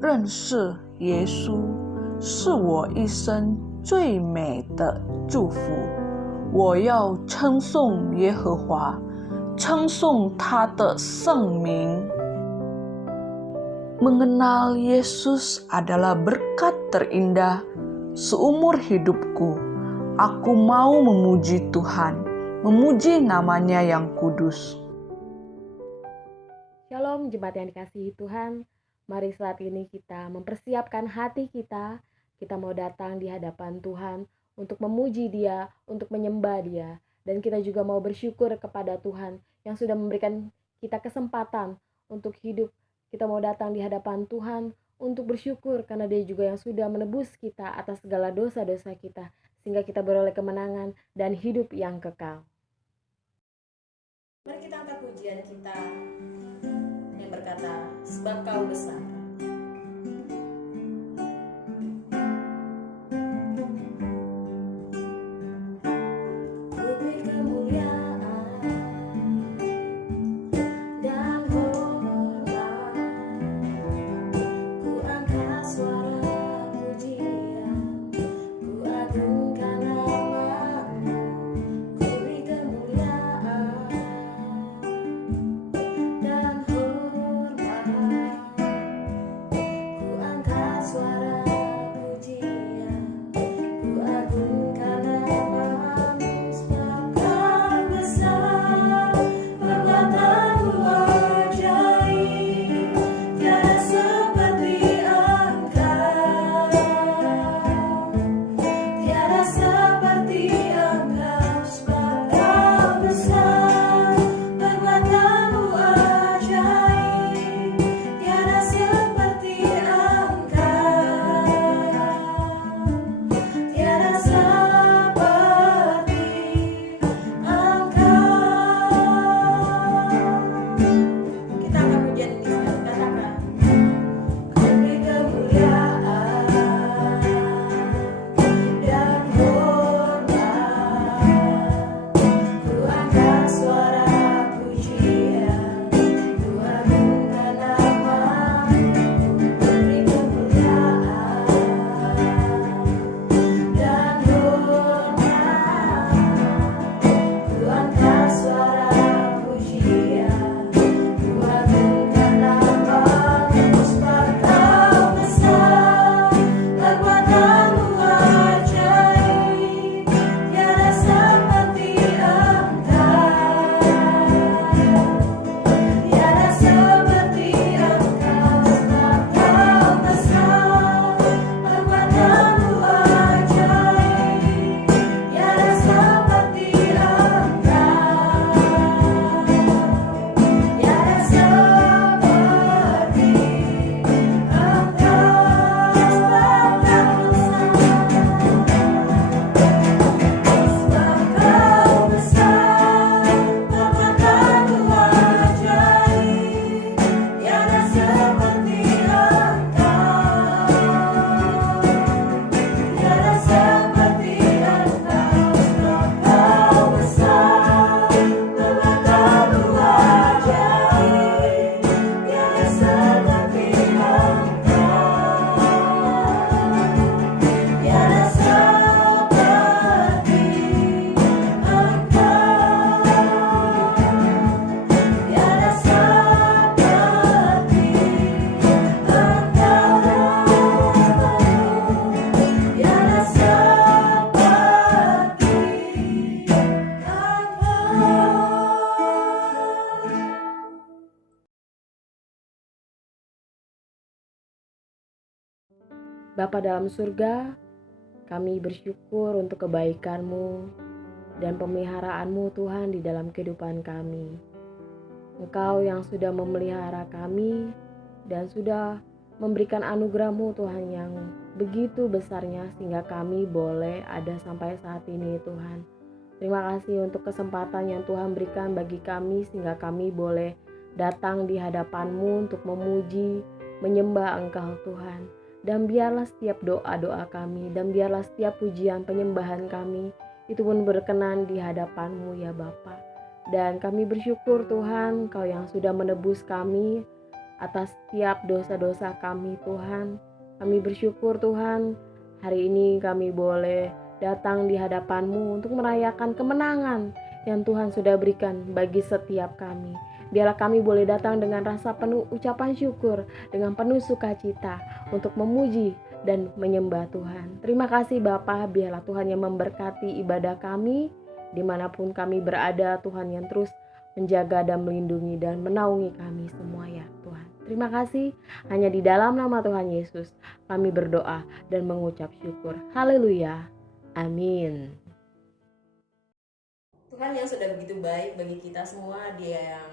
认识耶稣是我一生最美的祝福。我要称颂耶和华，称颂他的圣名。Mengenal Yesus adalah berkat terindah seumur hidupku. Aku mau memuji Tuhan, memuji namanya yang kudus. Shalom jemaat yang dikasihi Tuhan. Mari saat ini kita mempersiapkan hati kita. Kita mau datang di hadapan Tuhan untuk memuji Dia, untuk menyembah Dia. Dan kita juga mau bersyukur kepada Tuhan yang sudah memberikan kita kesempatan untuk hidup. Kita mau datang di hadapan Tuhan untuk bersyukur karena Dia juga yang sudah menebus kita atas segala dosa-dosa kita. Sehingga kita beroleh kemenangan dan hidup yang kekal. Mari kita angkat pujian kita yang berkata, sebab Kau besar. Bapa dalam surga, kami bersyukur untuk kebaikan-Mu dan pemeliharaan-Mu Tuhan di dalam kehidupan kami. Engkau yang sudah memelihara kami dan sudah memberikan anugerah-Mu Tuhan yang begitu besarnya sehingga kami boleh ada sampai saat ini Tuhan. Terima kasih untuk kesempatan yang Tuhan berikan bagi kami sehingga kami boleh datang di hadapan-Mu untuk memuji, menyembah Engkau Tuhan. Dan biarlah setiap doa-doa kami dan biarlah setiap pujian penyembahan kami itu pun berkenan di hadapan-Mu ya Bapa. Dan kami bersyukur Tuhan, Kau yang sudah menebus kami atas setiap dosa-dosa kami Tuhan. Kami bersyukur Tuhan, hari ini kami boleh datang di hadapan-Mu untuk merayakan kemenangan yang Tuhan sudah berikan bagi setiap kami. Biarlah kami boleh datang dengan rasa penuh ucapan syukur, dengan penuh sukacita untuk memuji dan menyembah Tuhan. Terima kasih Bapa, biarlah Tuhan yang memberkati ibadah kami, dimanapun kami berada, Tuhan yang terus menjaga dan melindungi dan menaungi kami semua ya Tuhan. Terima kasih, hanya di dalam nama Tuhan Yesus kami berdoa dan mengucap syukur. Haleluya, amin. Tuhan yang sudah begitu baik bagi kita semua, Dia yang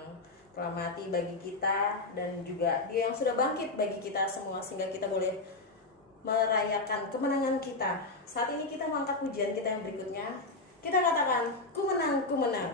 telah mati bagi kita, dan juga Dia yang sudah bangkit bagi kita semua, sehingga kita boleh merayakan kemenangan kita. Saat ini kita mengangkat pujian kita yang berikutnya. Kita katakan, ku menang, ku menang.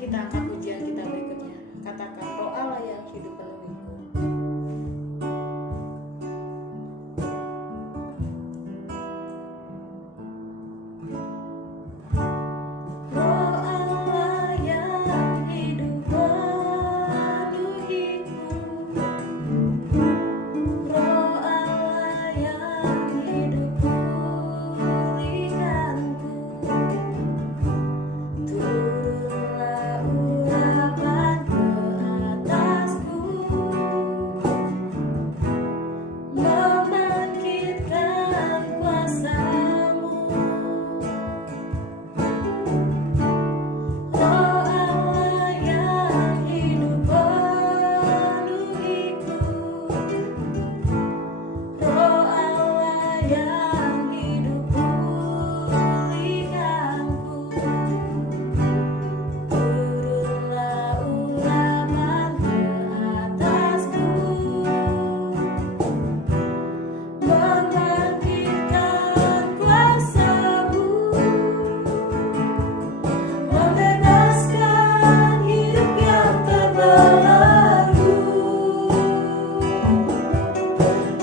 kita angkat pujian kita berikutnya. Katakan, roh Allah yang hidup penuhiku. Roh Allah yang hidup penuhiku. Roh Allah yang hidup pulihkanku. Turunlah urapan ke atasku, membangkitkan kuasa-Mu. Roh Allah yang hidup penuhiku. Roh Allah yang hidup pulihkanku. Turunlah urapan ke atasku, membangkitkan kuasa-Mu, membebaskan hidup yang terbelenggu,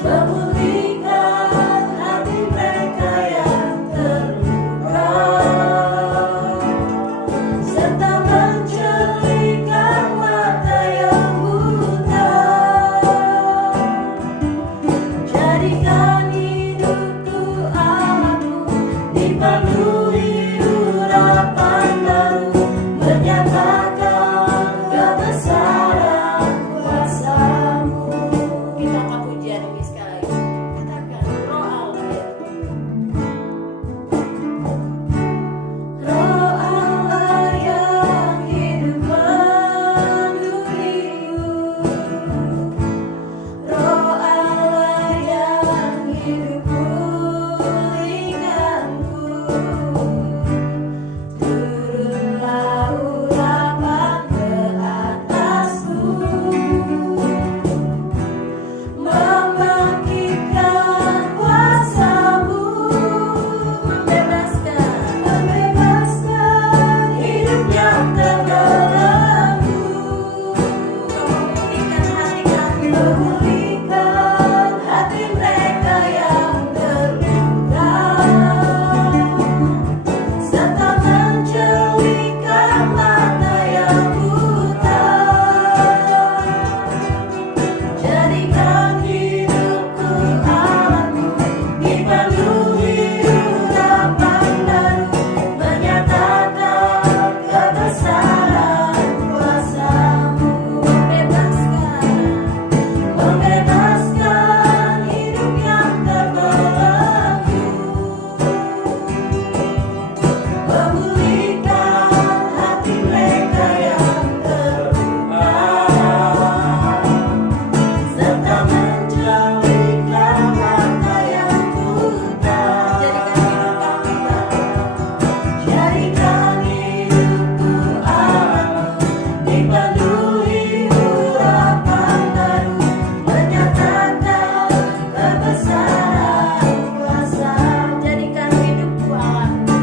memulihkan hati mereka yang terluka, serta menjelikan mata yang buta. Jadikan hidupku Allahku dipenuhi urapan baru, menyatakan kebesaran kuasa-Mu. Kita angkat pujian demi sekali. Katakan, roh Allah yang Roh Allah yang hidup penuhiku. Roh Allah yang hidup pulihkanku. Turunlah urapan ke atasku, membangkitkan kuasa-Mu, membebaskan hidup yang terbelenggu, memulihkan hati mereka yang terluka, serta menjelikan mata yang buta. Jadikan hidupku Allahku dipenuhi urapan baru, menyatakan kebesaran kuasa-Mu. Membebaskan hidup yang terbelenggu, memulihkan hati mereka yang terluka, serta menjelikan mata yang buta. Jadikan hidupku Allahku dipenuhi urapan baru, menyatakan kebesaran kuasa. Jadikan hidupku Allahku,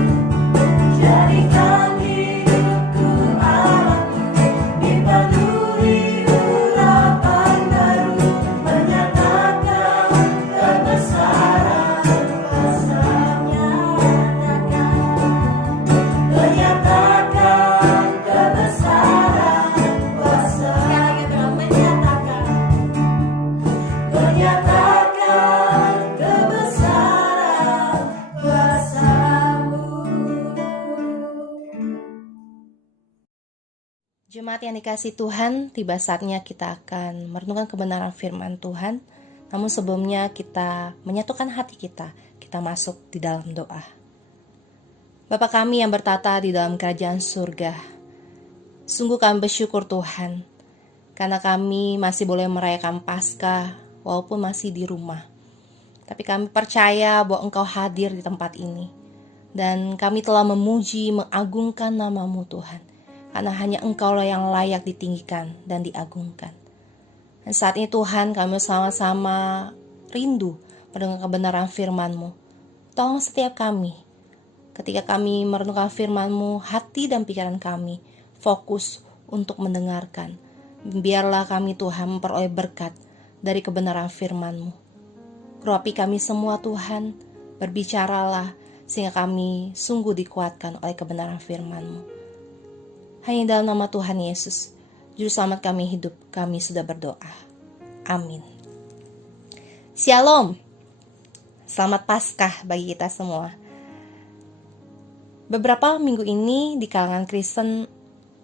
jadikan hidupku Allahku dipenuhi urapan baru, menyatakan kebesaran kuasa-Nya. Menyatakan kebesaran kuasa. Sekali lagi bilang, menyatakan kebesaran kuasa-Mu. Jemaat yang dikasihi Tuhan, tiba saatnya kita akan merenungkan kebenaran firman Tuhan. Namun sebelumnya kita menyatukan hati kita masuk di dalam doa. Bapa kami yang bertata di dalam kerajaan surga, sungguh kami bersyukur Tuhan, karena kami masih boleh merayakan Paskah walaupun masih di rumah. Tapi kami percaya bahwa Engkau hadir di tempat ini, dan kami telah memuji, mengagungkan nama-Mu Tuhan, karena hanya Engkau lah yang layak ditinggikan dan diagungkan. Dan saat ini Tuhan, kami sama-sama rindu mendengar kebenaran firman-Mu. Tolong setiap kami, ketika kami merenungkan firman-Mu, hati dan pikiran kami fokus untuk mendengarkan. Biarlah kami Tuhan memperoleh berkat dari kebenaran firman-Mu. Urapi kami semua Tuhan, berbicaralah sehingga kami sungguh dikuatkan oleh kebenaran firman-Mu. Hanya dalam nama Tuhan Yesus, Juru Selamat kami hidup, kami sudah berdoa. Amin. Shalom. Selamat Paskah bagi kita semua. Beberapa minggu ini di kalangan Kristen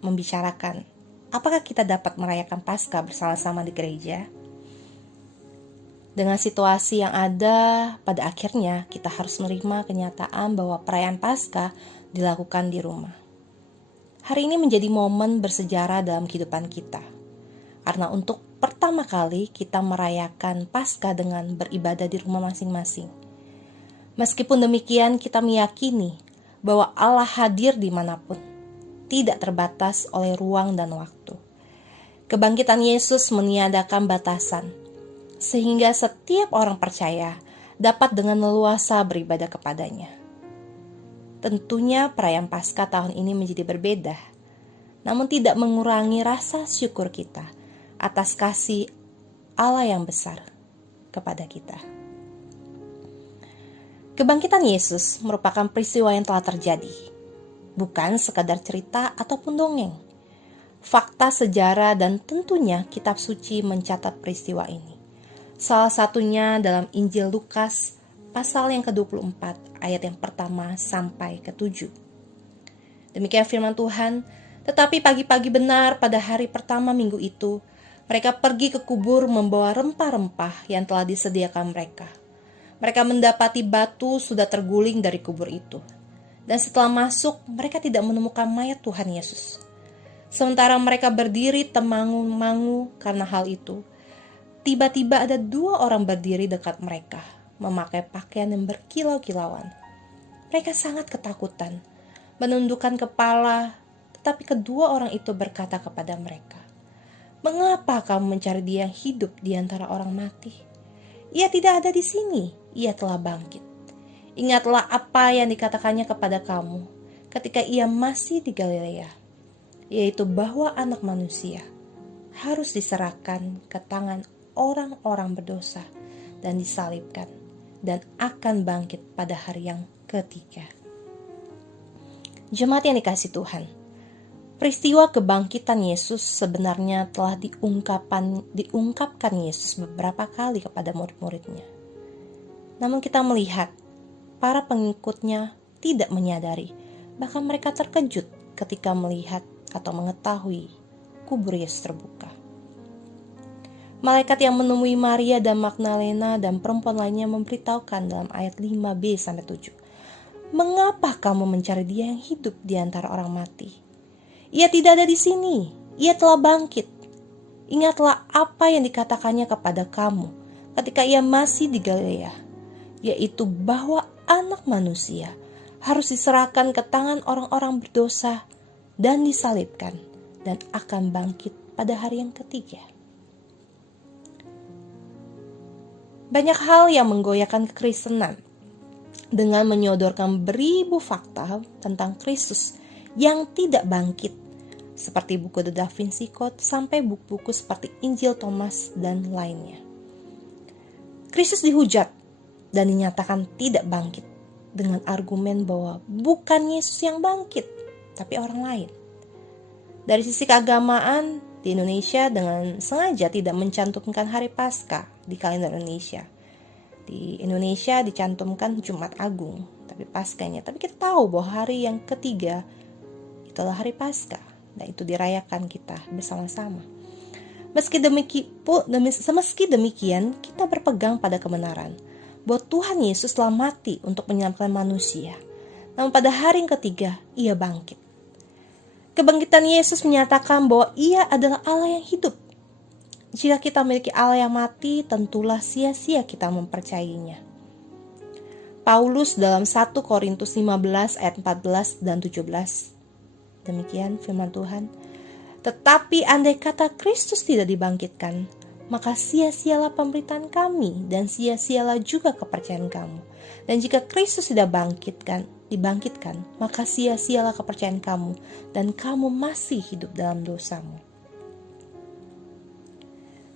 membicarakan, apakah kita dapat merayakan Paskah bersama-sama di gereja? Dengan situasi yang ada, pada akhirnya kita harus menerima kenyataan bahwa perayaan Paskah dilakukan di rumah. Hari ini menjadi momen bersejarah dalam kehidupan kita. Karena untuk pertama kali kita merayakan Paskah dengan beribadah di rumah masing-masing. Meskipun demikian, kita meyakini bahwa Allah hadir dimanapun, tidak terbatas oleh ruang dan waktu. Kebangkitan Yesus meniadakan batasan, sehingga setiap orang percaya dapat dengan leluasa beribadah kepadanya. Tentunya perayaan Paskah tahun ini menjadi berbeda, namun tidak mengurangi rasa syukur kita atas kasih Allah yang besar kepada kita. Kebangkitan Yesus merupakan peristiwa yang telah terjadi, bukan sekadar cerita ataupun dongeng. Fakta sejarah dan tentunya kitab suci mencatat peristiwa ini. Salah satunya dalam Injil Lukas pasal yang ke-24 ayat yang pertama sampai ke-7. Demikian firman Tuhan, tetapi pagi-pagi benar pada hari pertama minggu itu, mereka pergi ke kubur membawa rempah-rempah yang telah disediakan mereka. Mereka mendapati batu sudah terguling dari kubur itu. Dan setelah masuk, mereka tidak menemukan mayat Tuhan Yesus. Sementara mereka berdiri temangu-mangu karena hal itu, tiba-tiba ada 2 orang berdiri dekat mereka, memakai pakaian yang berkilau-kilauan. Mereka sangat ketakutan, menundukkan kepala, tetapi kedua orang itu berkata kepada mereka, "Mengapa kamu mencari Dia yang hidup di antara orang mati? Ia tidak ada di sini, Ia telah bangkit. Ingatlah apa yang dikatakannya kepada kamu ketika Ia masih di Galilea, yaitu bahwa Anak Manusia harus diserahkan ke tangan orang-orang berdosa dan disalibkan, dan akan bangkit pada hari yang ketiga." Jemaat yang dikasihi Tuhan, peristiwa kebangkitan Yesus sebenarnya telah diungkapkan Yesus beberapa kali kepada murid-muridnya. Namun kita melihat para pengikutnya tidak menyadari, bahkan mereka terkejut ketika melihat atau mengetahui kubur Yesus terbuka. Malaikat yang menemui Maria dan Magdalena dan perempuan lainnya memberitahukan dalam ayat 5b-7, "Mengapa kamu mencari Dia yang hidup di antara orang mati? Ia tidak ada di sini, Ia telah bangkit. Ingatlah apa yang dikatakannya kepada kamu ketika Ia masih di Galilea, yaitu bahwa Anak Manusia harus diserahkan ke tangan orang-orang berdosa dan disalibkan, dan akan bangkit pada hari yang ketiga." Banyak hal yang menggoyahkan kekristenan dengan menyodorkan beribu fakta tentang Kristus yang tidak bangkit, seperti buku The Da Vinci Code sampai buku-buku seperti Injil Thomas dan lainnya. Kristus dihujat dan dinyatakan tidak bangkit dengan argumen bahwa bukan Yesus yang bangkit, tapi orang lain. Dari sisi keagamaan, di Indonesia dengan sengaja tidak mencantumkan hari Paskah di kalender Indonesia. Di Indonesia dicantumkan Jumat Agung, tapi Paskahnya. Tapi kita tahu bahwa hari yang ketiga itulah hari Paskah, dan itu dirayakan kita bersama-sama. Meski demikian, kita berpegang pada kebenaran bahwa Tuhan Yesus telah mati untuk menyelamatkan manusia. Namun pada hari yang ketiga, Ia bangkit. Kebangkitan Yesus menyatakan bahwa Ia adalah Allah yang hidup. Jika kita memiliki Allah yang mati, tentulah sia-sia kita mempercayainya. Paulus dalam 1 Korintus 15 ayat 14 dan 17. Demikian firman Tuhan. "Tetapi andai kata Kristus tidak dibangkitkan, maka sia-sialah pemberitaan kami dan sia-sialah juga kepercayaan kamu. Dan jika Kristus tidak dibangkitkan, maka sia-sialah kepercayaan kamu dan kamu masih hidup dalam dosamu.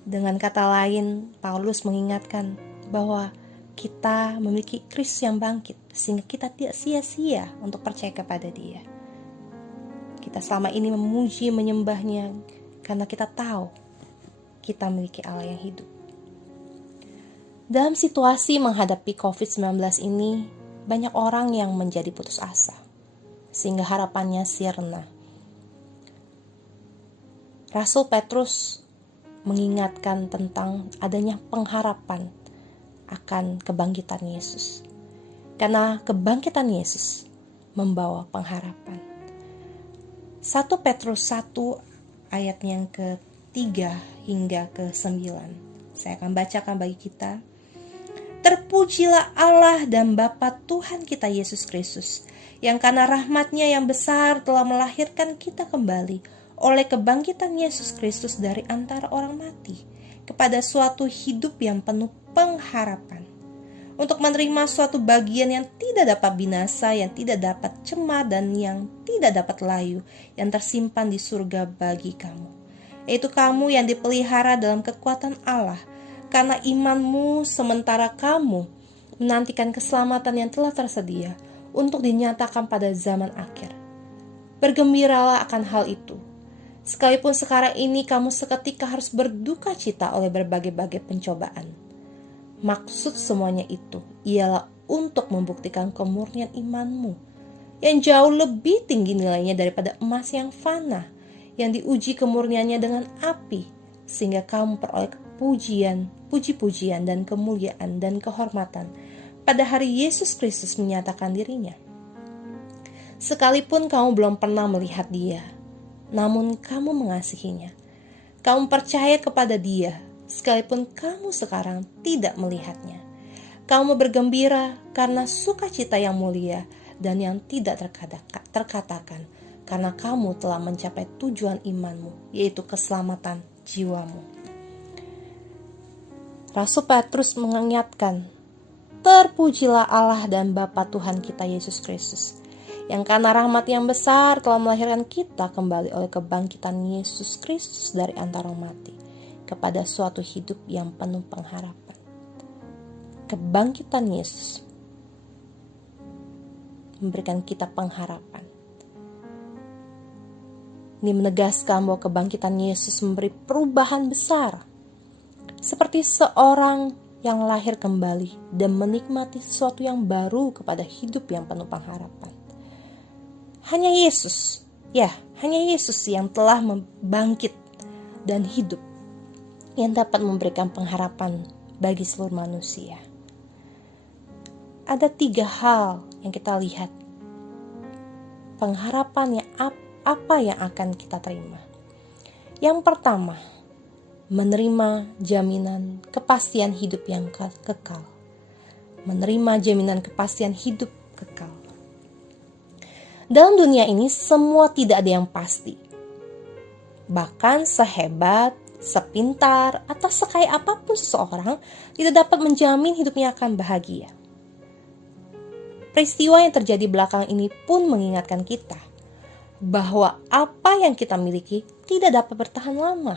Dengan kata lain, Paulus mengingatkan bahwa kita memiliki Kristus yang bangkit, sehingga kita tidak sia-sia untuk percaya kepada Dia. Kita selama ini memuji, menyembahnya, karena kita tahu kita memiliki Allah yang hidup. Dalam situasi menghadapi COVID-19 ini, banyak orang yang menjadi putus asa, sehingga harapannya sirna. Rasul Petrus mengingatkan tentang adanya pengharapan akan kebangkitan Yesus. Karena kebangkitan Yesus membawa pengharapan. 1 Petrus 1 ayat yang ke-3 hingga ke-9. Saya akan bacakan bagi kita. Terpujilah Allah dan Bapa Tuhan kita Yesus Kristus, yang karena rahmat-Nya yang besar telah melahirkan kita kembali oleh kebangkitan Yesus Kristus dari antara orang mati kepada suatu hidup yang penuh pengharapan, untuk menerima suatu bagian yang tidak dapat binasa, yang tidak dapat cemar, dan yang tidak dapat layu, yang tersimpan di surga bagi kamu, yaitu kamu yang dipelihara dalam kekuatan Allah karena imanmu, sementara kamu menantikan keselamatan yang telah tersedia untuk dinyatakan pada zaman akhir. Bergembiralah akan hal itu, sekalipun sekarang ini kamu seketika harus berduka cita oleh berbagai-bagai pencobaan. Maksud semuanya itu ialah untuk membuktikan kemurnian imanmu, yang jauh lebih tinggi nilainya daripada emas yang fana, yang diuji kemurniannya dengan api, sehingga kamu peroleh puji-pujian dan kemuliaan dan kehormatan pada hari Yesus Kristus menyatakan dirinya. Sekalipun kamu belum pernah melihat Dia, namun kamu mengasihinya. Kamu percaya kepada Dia, sekalipun kamu sekarang tidak melihatnya. Kamu bergembira karena sukacita yang mulia dan yang tidak terkatakan, karena kamu telah mencapai tujuan imanmu, yaitu keselamatan jiwamu. Rasul Petrus mengingatkan, terpujilah Allah dan Bapa Tuhan kita Yesus Kristus, yang karena rahmat yang besar telah melahirkan kita kembali oleh kebangkitan Yesus Kristus dari antara mati kepada suatu hidup yang penuh pengharapan. Kebangkitan Yesus memberikan kita pengharapan. Ini menegaskan bahwa kebangkitan Yesus memberi perubahan besar, seperti seorang yang lahir kembali dan menikmati sesuatu yang baru kepada hidup yang penuh pengharapan. Hanya Yesus yang telah bangkit dan hidup, yang dapat memberikan pengharapan bagi seluruh manusia. Ada 3 hal yang kita lihat. Pengharapan yang apa yang akan kita terima. Yang pertama, menerima jaminan kepastian hidup yang kekal. Menerima jaminan kepastian hidup kekal. Dalam dunia ini semua tidak ada yang pasti. Bahkan sehebat, sepintar, atau sekaya apapun seseorang tidak dapat menjamin hidupnya akan bahagia. Peristiwa yang terjadi belakangan ini pun mengingatkan kita bahwa apa yang kita miliki tidak dapat bertahan lama.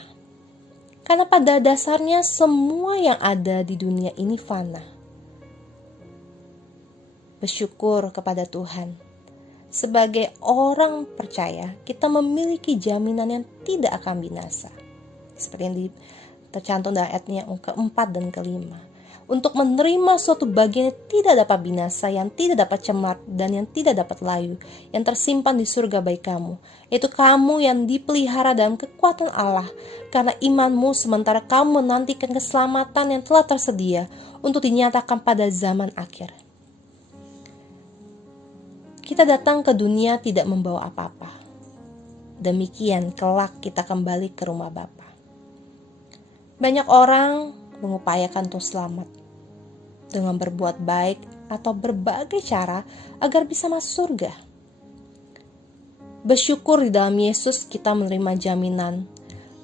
Karena pada dasarnya semua yang ada di dunia ini fana. Bersyukur kepada Tuhan. Sebagai orang percaya, kita memiliki jaminan yang tidak akan binasa. Seperti yang tercantum dalam ayatnya yang keempat dan kelima. Untuk menerima suatu bagian yang tidak dapat binasa, yang tidak dapat cemar, dan yang tidak dapat layu, yang tersimpan di surga bagi kamu, yaitu kamu yang dipelihara dalam kekuatan Allah, karena imanmu sementara kamu menantikan keselamatan yang telah tersedia untuk dinyatakan pada zaman akhir. Kita datang ke dunia tidak membawa apa-apa. Demikian kelak kita kembali ke rumah Bapa. Banyak orang mengupayakan untuk selamat dengan berbuat baik atau berbagai cara agar bisa masuk surga. Bersyukur di dalam Yesus kita menerima jaminan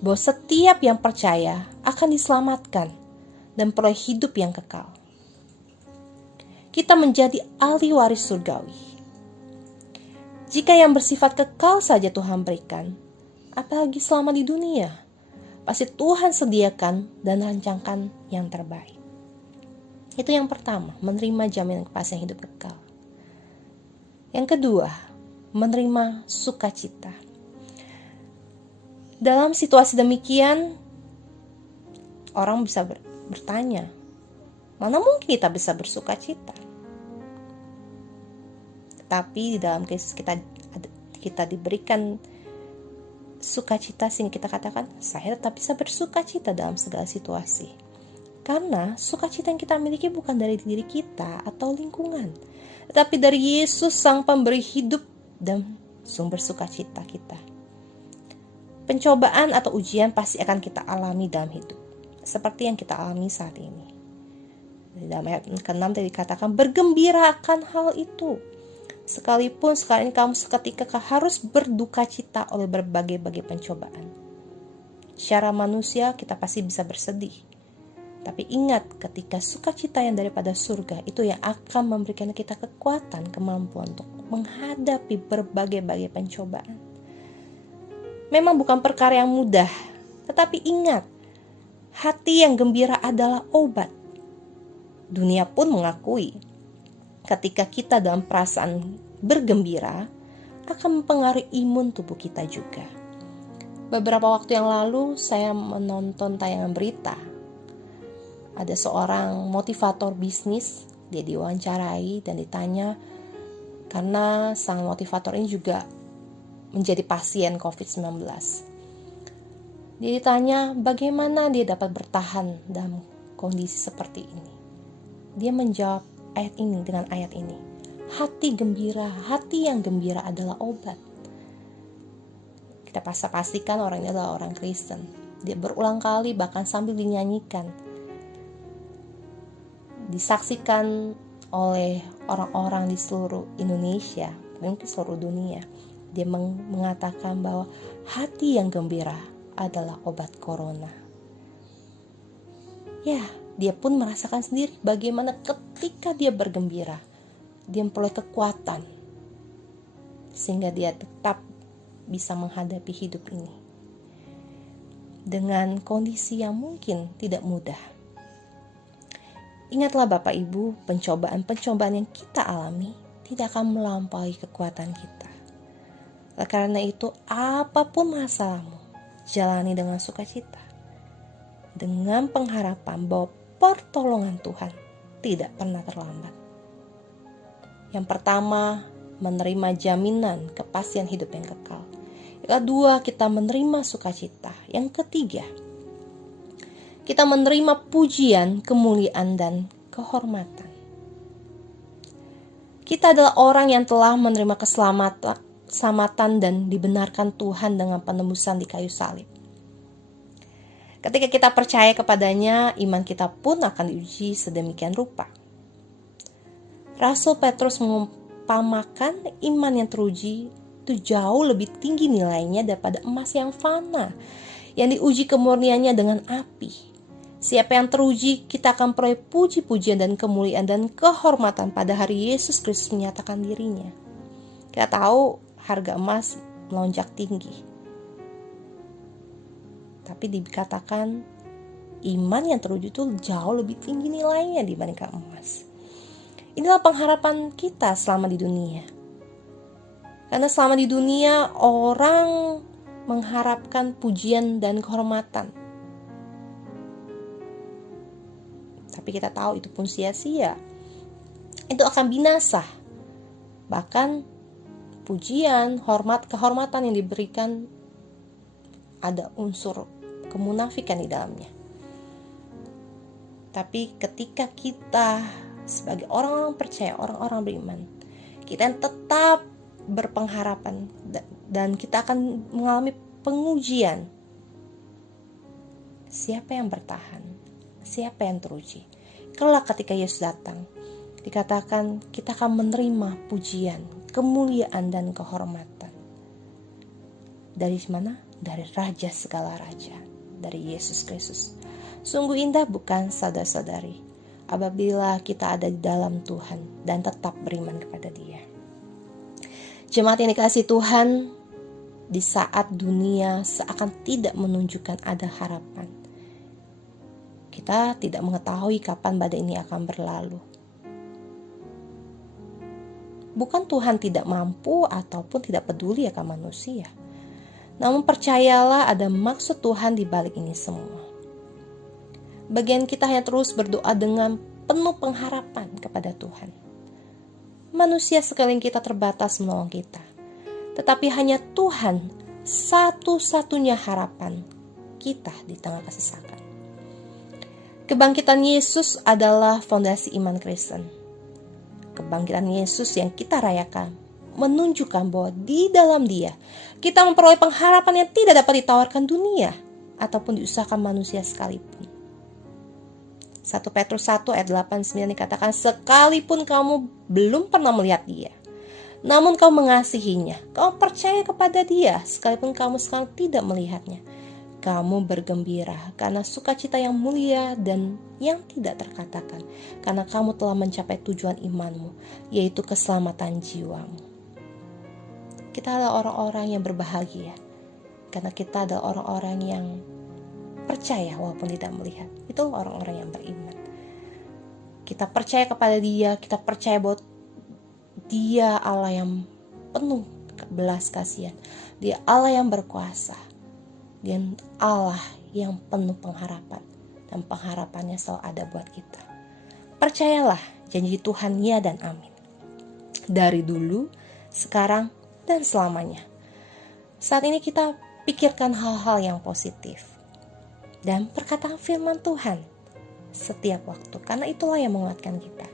bahwa setiap yang percaya akan diselamatkan dan peroleh hidup yang kekal. Kita menjadi ahli waris surgawi. Jika yang bersifat kekal saja Tuhan berikan, apalagi selama di dunia, pasti Tuhan sediakan dan rancangkan yang terbaik. Itu yang pertama, menerima jaminan kepastian hidup kekal. Yang kedua, menerima sukacita. Dalam situasi demikian, orang bisa bertanya, mana mungkin kita bisa bersukacita? Tetapi di dalam Kristus kita diberikan sukacita sehingga kita katakan, saya tetap bisa bersukacita dalam segala situasi. Karena sukacita yang kita miliki bukan dari diri kita atau lingkungan, tetapi dari Yesus Sang Pemberi hidup dan sumber sukacita kita. Pencobaan atau ujian pasti akan kita alami dalam hidup, seperti yang kita alami saat ini. Di dalam ayat ke-6 tadi dikatakan, bergembira akan hal itu. Sekalipun sekarang ini kamu seketika harus berduka cita oleh berbagai-bagai pencobaan. Secara manusia kita pasti bisa bersedih. Tapi ingat, ketika sukacita yang daripada surga itu yang akan memberikan kita kekuatan, kemampuan untuk menghadapi berbagai-bagai pencobaan. Memang bukan perkara yang mudah, tetapi ingat, hati yang gembira adalah obat. Dunia pun mengakui, ketika kita dalam perasaan bergembira, akan mempengaruhi imun tubuh kita juga. Beberapa waktu yang lalu, saya menonton tayangan berita. Ada seorang motivator bisnis, dia diwawancarai dan ditanya, karena sang motivator ini juga menjadi pasien COVID-19. Dia ditanya bagaimana dia dapat bertahan dalam kondisi seperti ini. Dia menjawab ayat ini dengan ayat ini. Hati yang gembira adalah obat. Kita pastikan orang ini adalah orang Kristen. Dia berulang kali bahkan sambil dinyanyikan, disaksikan oleh orang-orang di seluruh Indonesia, mungkin seluruh dunia. Dia mengatakan bahwa hati yang gembira adalah obat corona. Ya, dia pun merasakan sendiri bagaimana ketika dia bergembira, dia memperoleh kekuatan sehingga dia tetap bisa menghadapi hidup ini dengan kondisi yang mungkin tidak mudah. Ingatlah Bapak Ibu, pencobaan-pencobaan yang kita alami tidak akan melampaui kekuatan kita. Karena itu, apapun masalahmu, jalani dengan sukacita, dengan pengharapan bahwa pertolongan Tuhan tidak pernah terlambat. Yang pertama, menerima jaminan kepastian hidup yang kekal. Yang kedua, kita menerima sukacita. Yang ketiga, kita menerima pujian, kemuliaan, dan kehormatan. Kita adalah orang yang telah menerima keselamatan dan dibenarkan Tuhan dengan penebusan di kayu salib. Ketika kita percaya kepadanya, iman kita pun akan diuji sedemikian rupa. Rasul Petrus mengumpamakan iman yang teruji itu jauh lebih tinggi nilainya daripada emas yang fana, yang diuji kemurniannya dengan api. Siapa yang teruji, kita akan peroleh puji-pujian dan kemuliaan dan kehormatan pada hari Yesus Kristus menyatakan dirinya. Kita tahu harga emas melonjak tinggi. Tapi dikatakan iman yang teruji itu jauh lebih tinggi nilainya dibandingkan emas. Inilah pengharapan kita selama di dunia. Karena selama di dunia orang mengharapkan pujian dan kehormatan. Tapi kita tahu itu pun sia-sia. Itu akan binasa. Bahkan pujian, kehormatan yang diberikan ada unsur kemunafikan di dalamnya. Tapi ketika kita sebagai orang-orang percaya, orang-orang beriman, kita tetap berpengharapan dan kita akan mengalami pengujian. Siapa yang bertahan? Siapa yang teruji? Kelak ketika Yesus datang, dikatakan kita akan menerima pujian, kemuliaan, dan kehormatan. Dari mana? Dari Raja segala raja, dari Yesus Kristus. Sungguh indah bukan saudara-saudari, apabila kita ada di dalam Tuhan dan tetap beriman kepada Dia. Jemaat yang dikasihi Tuhan, di saat dunia seakan tidak menunjukkan ada harapan, kita tidak mengetahui kapan badai ini akan berlalu. Bukan Tuhan tidak mampu ataupun tidak peduli akan manusia, namun percayalah ada maksud Tuhan di balik ini semua. Bagian kita hanya terus berdoa dengan penuh pengharapan kepada Tuhan. Manusia sekeliling kita terbatas menolong kita, tetapi hanya Tuhan satu-satunya harapan kita di tengah kesesakan. Kebangkitan Yesus adalah fondasi iman Kristen. Kebangkitan Yesus yang kita rayakan menunjukkan bahwa di dalam Dia kita memperoleh pengharapan yang tidak dapat ditawarkan dunia ataupun diusahakan manusia sekalipun. 1 Petrus 1 ayat 8-9 dikatakan, sekalipun kamu belum pernah melihat Dia, namun kamu mengasihinya, kamu percaya kepada Dia, sekalipun kamu sekarang tidak melihatnya. Kamu bergembira karena sukacita yang mulia dan yang tidak terkatakan, karena kamu telah mencapai tujuan imanmu, yaitu keselamatan jiwamu. Kita adalah orang-orang yang berbahagia, karena kita adalah orang-orang yang percaya walaupun tidak melihat. Itu orang-orang yang beriman. Kita percaya kepada Dia, kita percaya bahwa Dia Allah yang penuh belas kasihan, Dia Allah yang berkuasa, dan Allah yang penuh pengharapan, dan pengharapannya selalu ada buat kita. Percayalah janji Tuhan, ya dan amin. Dari dulu, sekarang, dan selamanya. Saat ini kita pikirkan hal-hal yang positif dan perkataan firman Tuhan setiap waktu, karena itulah yang menguatkan kita.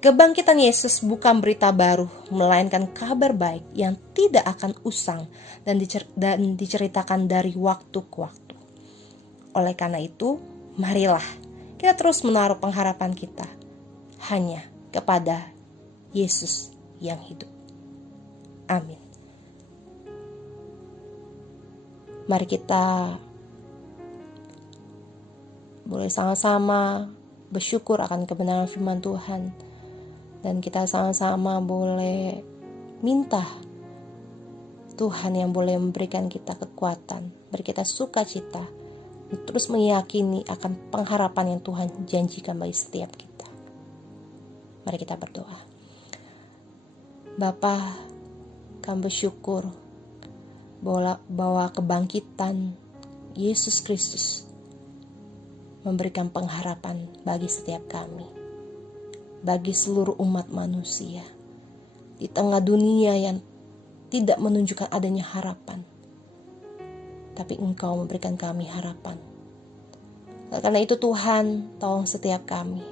Kebangkitan Yesus bukan berita baru, melainkan kabar baik yang tidak akan usang dan diceritakan dari waktu ke waktu. Oleh karena itu, marilah kita terus menaruh pengharapan kita hanya kepada Yesus yang hidup. Amin. Mari kita boleh sama-sama bersyukur akan kebenaran firman Tuhan. Dan kita sama-sama boleh minta Tuhan yang boleh memberikan kita kekuatan, beri kita sukacita, terus meyakini akan pengharapan yang Tuhan janjikan bagi setiap kita. Mari kita berdoa. Bapa, kami bersyukur bahwa kebangkitan Yesus Kristus memberikan pengharapan bagi setiap kami, bagi seluruh umat manusia di tengah dunia yang tidak menunjukkan adanya harapan, tapi Engkau memberikan kami harapan. Karena itu Tuhan, tolong setiap kami,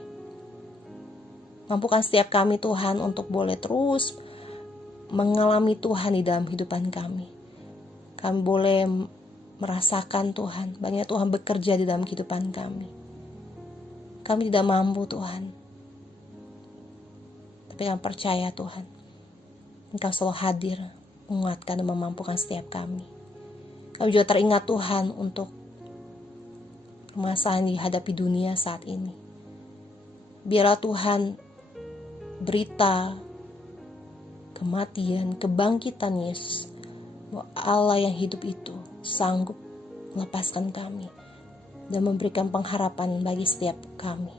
mampukan setiap kami Tuhan untuk boleh terus mengalami Tuhan di dalam kehidupan kami. Kami boleh merasakan Tuhan, bagaimana Tuhan bekerja di dalam kehidupan kami. Kami tidak mampu Tuhan, tapi kami percaya Tuhan, Engkau selalu hadir, menguatkan dan memampukan setiap kami. Kami juga teringat Tuhan untuk permasalahan yang dihadapi dunia saat ini. Biarlah Tuhan berita kematian, kebangkitan Yesus, bahwa Allah yang hidup itu sanggup melepaskan kami dan memberikan pengharapan bagi setiap kami.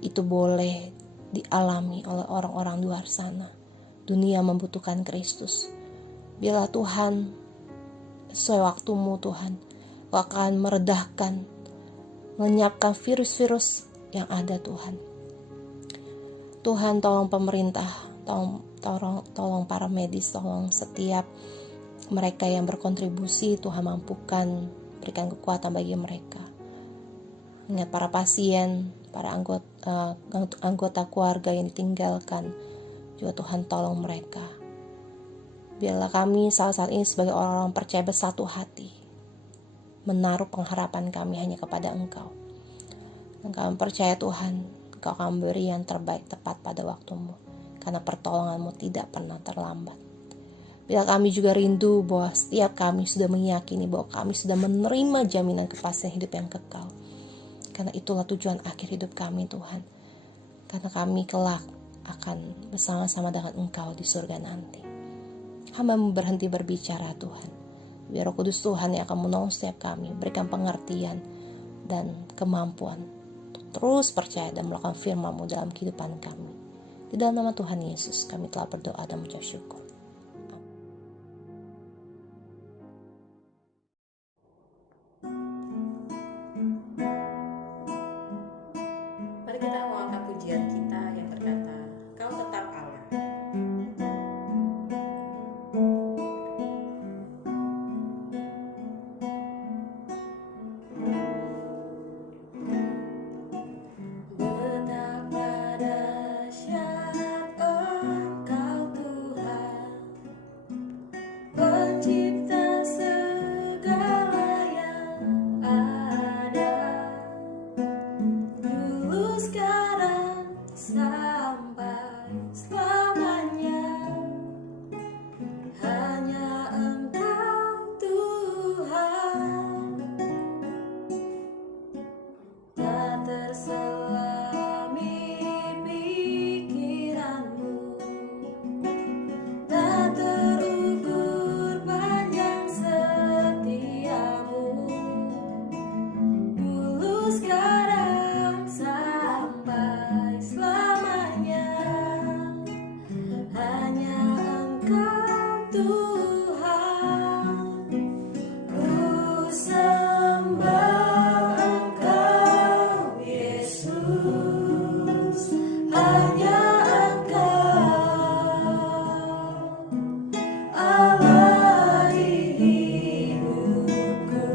Itu boleh dialami oleh orang-orang luar sana. Dunia membutuhkan Kristus. Biarlah Tuhan, sesuai waktu-Mu Tuhan, Kau akan meredahkan, melenyapkan virus-virus yang ada Tuhan. Tuhan, tolong pemerintah, tolong para medis, tolong setiap mereka yang berkontribusi, Tuhan mampukan, berikan kekuatan bagi mereka. Ingat para pasien, para anggota keluarga yang ditinggalkan, juga Tuhan tolong mereka. Biarlah kami saat ini sebagai orang-orang percaya bersatu hati, menaruh pengharapan kami hanya kepada Engkau. Dan kami percaya Tuhan, Engkau akan memberi yang terbaik tepat pada waktu-Mu, karena pertolongan-Mu tidak pernah terlambat. Bila kami juga rindu bahwa setiap kami sudah meyakini bahwa kami sudah menerima jaminan kepastian hidup yang kekal. karena itulah tujuan akhir hidup kami Tuhan. Karena kami kelak akan bersama-sama dengan Engkau di surga nanti. Hamba berhenti berbicara Tuhan. Biar Roh Kudus Tuhan yang akan menolong setiap kami, berikan pengertian dan kemampuan untuk terus percaya dan melakukan firman-Mu dalam kehidupan kami. Di dalam nama Tuhan Yesus kami telah berdoa dan mengucap syukur. Mari kita mengangkat pujian kita yang berkata, Kau tetap Allah. Betapa dahsyat Engkau Tuhan, Pencipta segala yang ada. Dulu, sekarang, sampai selamanya, hanya Engkau Tuhan. Tak terselami pikiran-Mu, tak terukur panjang setia-Mu. Dulu, sekarang, sampai selamanya, hanya Engkau Tuhan. Ku sembah Engkau Yesus, hanya Engkau Allah di hidupku.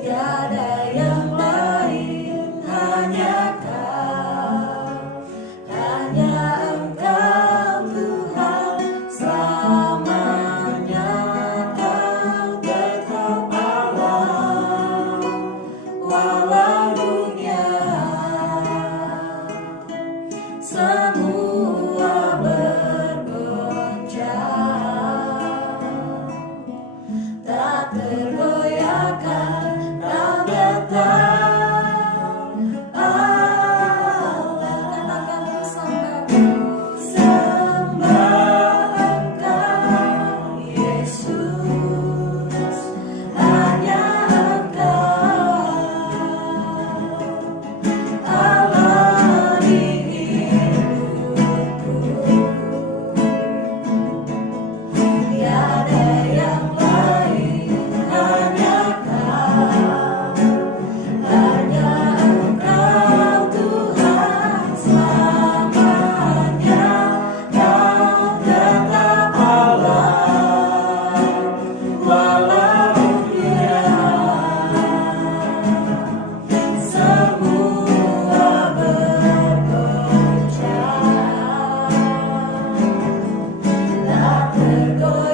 Tiada yang lain, hanya Kau, hanya Engkau Tuhan. Selamanya Kau tetap Allah, walau dunia semua bergoncang, tak tergoyahkan Kau tetap Allah. Katakan bersama, sembah Engkau Yesus, hanya Engkau Allah di hidupku. Tiada yang lain, hanya Kau, hanya Engkau Tuhan. Selamanya Kau tetap Allah, walau dunia semua bergoncang, tak tergoyahkan